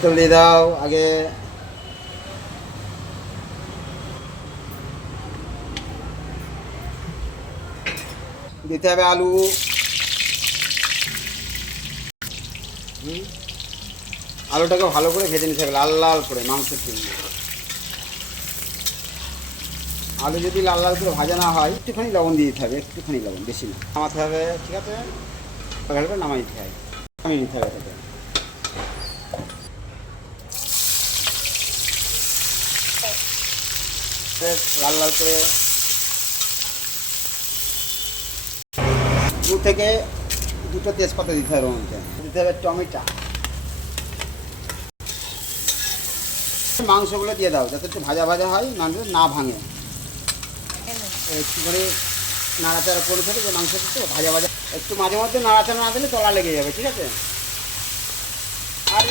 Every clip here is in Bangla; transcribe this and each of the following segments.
তেল দিয়ে দাও আগে। দিতে হবে আলু। আলুটাকে ভালো করে ভেজে নিতে হবে লাল লাল করে মাংসের জন্য। আলু যদি লাল লাল করে ভাজা না হয় একটুখানি লবণ দিয়ে দিতে হবে, একটুখানি লবণ, বেশি না। নামাতে হবে, ঠিক আছে? ভালো করে নামাই দিতে হবে, নামিয়ে নিতে হবে এটাকে। লাল লাল করে 2 থেকে 2টো তেজপাতা দিতে হবে, মধ্যে দিতে হবে টমেটো। মাংসগুলো দিয়ে দাও যাতে একটু ভাজা ভাজা হয়, না ভাঙে। একটুখানি নাড়াচাড়া করে থাকে যে মাংসটা তো ভাজা ভাজা, একটু মাঝে মধ্যে নাড়াচাড়া না দিলে তলা লেগে যাবে, ঠিক আছে? আর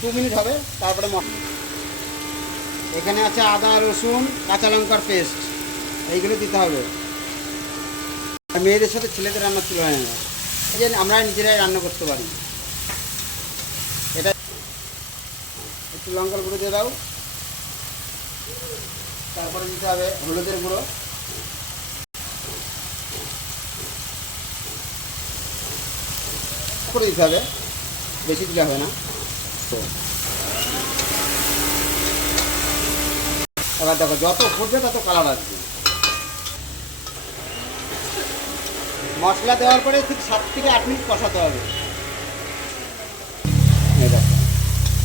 2 মিনিট হবে, তারপরে এখানে আছে আদা রসুন কাঁচা লঙ্কার পেস্ট, এইগুলো দিতে হবে। আর মেয়েদের সাথে ছেলেদের রান্নার তুলনায় না, এই যে আমরা নিজেরাই রান্না করতে পারি। এটা একটু লঙ্কার গুঁড়ো দিয়ে দাও, তারপরে দিতে হবে হলুদের গুঁড়ো, করে দিতে হবে, বেশি দিলে হবে না। এবার দেখো যত ফুটবে তত কালার আসবে। মশলা দেওয়ার পরে ঠিক 7 থেকে 8 মিনিট কষাতে হবে।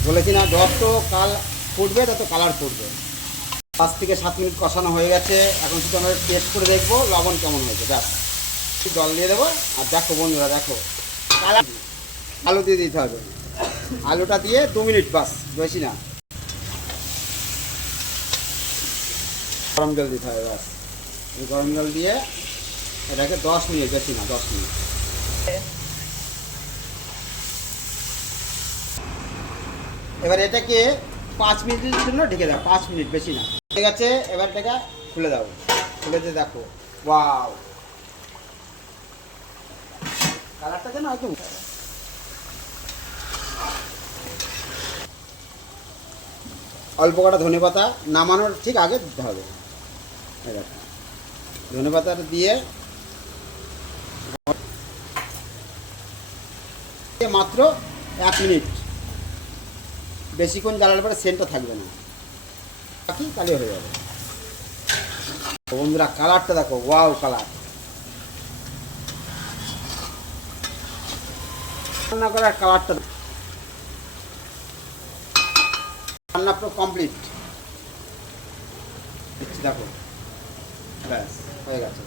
বলেছি না, যত ফুটবে তত কালার ফুটবে। 5 থেকে 7 মিনিট কষানো হয়ে গেছে। এখন শুধু আমরা টেস্ট করে দেখবো লবণ কেমন হয়েছে। দেখ, জল দিয়ে দেবো। আর দেখো বন্ধুরা, দেখো কালার। আলু দিয়ে দিতে হবে, আলুটা দিয়ে 2 মিনিট বাস, বেশি না। গরম জল দিতে হবে বাস, এই গরম জল দিয়ে এটাকে 10 মিনিট, বেশি না 10 মিনিট। এবার এটাকে 5 মিনিটের জন্য ঢেকে দাও, 5 মিনিট, বেশি না। ঠিক আছে, এবার এটাকে খুলে দাও। খুলে দিয়ে দেখো, ওয়াও, কালারটা যেন একদম। অল্প কটা ধনেপাতা নামানোর ঠিক আগে দিতে হবে। ধনেপাতাটা দিয়ে মাত্র 1 মিনিট, বেশিক্ষণ জ্বালার পরে সেন্টটা থাকবে না, বাকি কালি হয়ে যাবে। বন্ধুরা কালারটা দেখো, ওয়াও কালার। রান্না করার কালারটা, রান্না পুরো কমপ্লিট। দেখো, ব্যাস হয়ে গেছে।